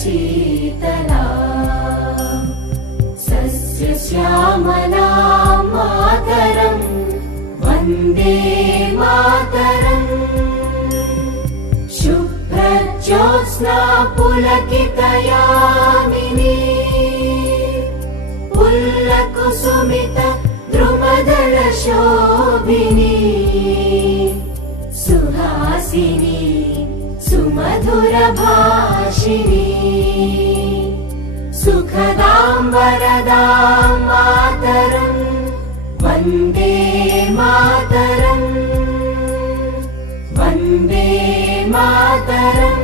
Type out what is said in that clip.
शीतला सस्यश्यामला मातरम् वन्दे मातरम् शुभ्रज्योत्स्ना पुलकितयामिनी पुल्लकुसुमित द्रुमदलशोभिनी सुहासिनी सुमधुरभाषिणी सुखदां वरदां मातरम् वन्दे मातरम् वन्दे मातरम्।